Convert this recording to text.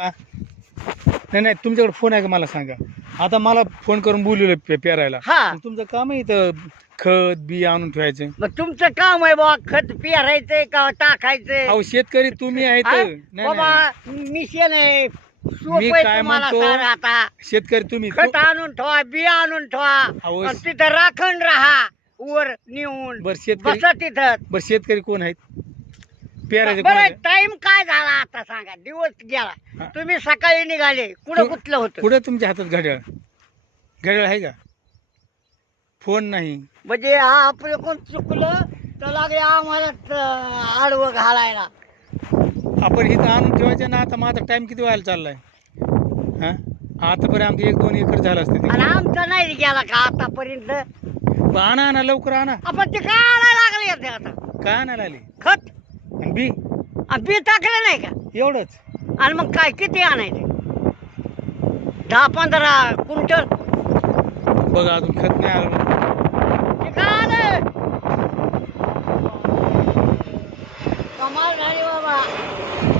का? नाही नाही तुमच्याकडे फोन आहे का मला सांगा? आता मला फोन करून बोलवलं पे पेरायला. हा. मग तुमचं काम आहे इथं खत बी आणून ठेवायचं? मग तुमचं काम आहे बाबा खत पेरायचंय का टाकायचंय अहो शेतकरी तुम्ही आहेत हा? नाही, नाही. बाबा मिशन आहे. मी आहे काय तुम्हाला म्हणतो? सारं आता. शेतकरी तुम्ही. खत आणून ठेवा बिया आणून ठेवा. आणि तिथं राखण राहा. वर नेऊन. बर शेतकरी बसा तिथं. बर शेतकरी कोण आहेत? पेरायचे बरं? टाइम काय झाला आता सांगा? दिवस हा. गेला तुम्ही सकाळी निघाले. कुठं कुठलं होतं? कुठं तुमच्या हातात घड्याळ? घड्याळ आहे का? फोन नाही. म्हणजे हा आपलं कोण चुकलं? तर लागले आम्हाला आडवं घालायला. आपण इथं आणून ठेवायचं ना आता माझा टाइम किती व्हायला चाललाय? हा? आतापर्यंत आमचं एक दोन एकर झालं असते आणि आमचा नाही गेला का आतापर्यंत? आणा आणा लवकर आणा. आपण ते काय आणायला लागले आता? काय आणायला आली खत. बी? आ, बी टाकलं नाही का? एवढंच. आणि मग काय किती आणायचे? दहा पंधरा क्विंटल? बघा अजून खत नाही आलं. म्हणून. काय आलं? झाली बाबा.